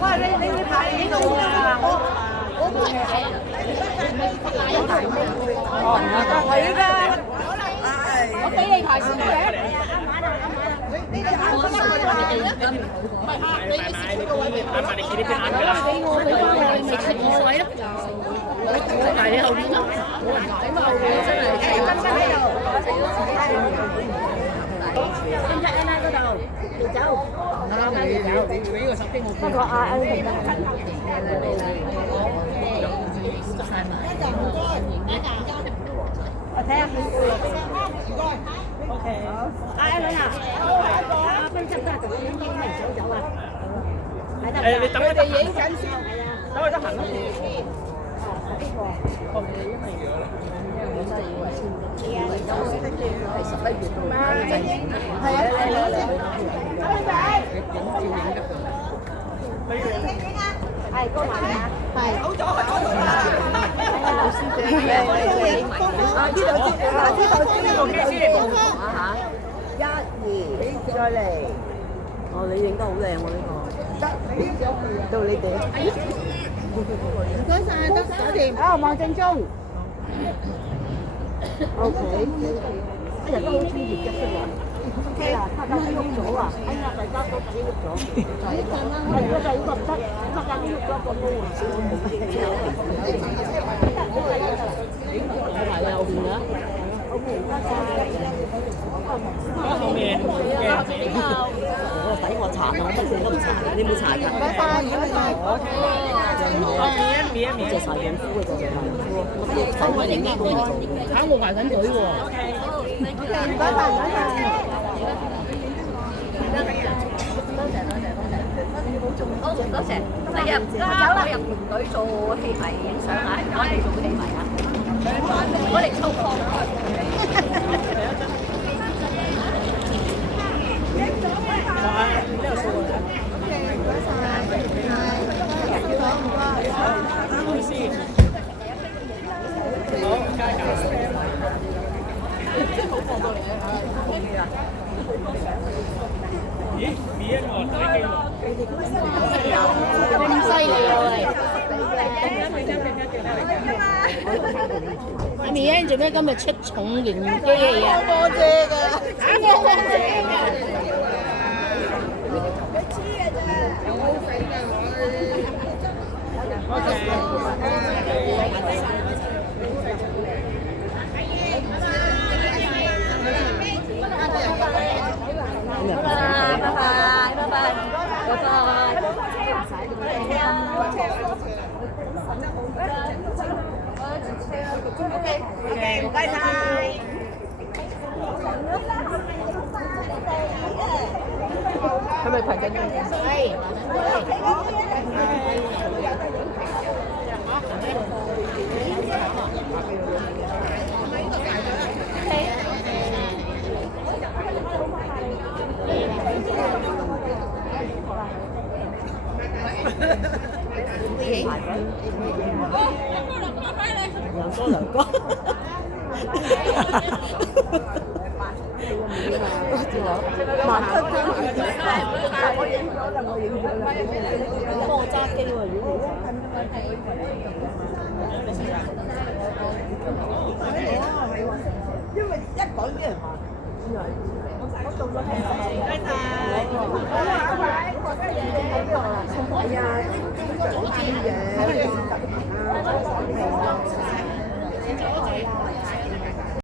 喂，你會排呢度啊？哦，係㗎。我俾你排先嘅。你企呢邊啱㗎啦。俾我你咪切我位咯。我排你後邊咯。冇人排嘛，後邊真係。跟喺度。跟喺嗰度，要走。你俾個手機我。不過我睇下佢。OK。阿倫啊，阿芬執得就咁樣咪走啊！誒，你等佢哋影緊先，等佢得閒咯。係高華啊，係。好咗，老師姐，1、2，再嚟。哦，你影得好靚喎呢個。得，到你哋。唔該晒，得搞掂。好，望正中。OK。啲人都好專業嘅識喎。OK。拍架喐咗啊！哎呀，大家都自己喐咗。如果就呢個唔得，拍架喐咗個毛啊！我排你後邊㗎。後面嘅我使我搽啊！我乜嘢都唔搽，你冇搽㗎？拜拜，拜拜。面隻搽養膚嘅就係搽養膚，乜嘢使我影呢個睇我排緊隊喎。拜拜，拜拜。好，多謝。第日我入團隊做戲迷影相啊，我哋做戲迷啊，我哋抽貨。咦？面我睇機喎。咁犀利喎！阿美欣做咩今日出重型機器啊？多謝㗎。多謝㗎。OK，唔該晒。係咪排緊隊？梁哥。萬七張，我影咗啦，幫我揸機喎，如果因為一講啲人話，我做咗係係啊，早啲嘅。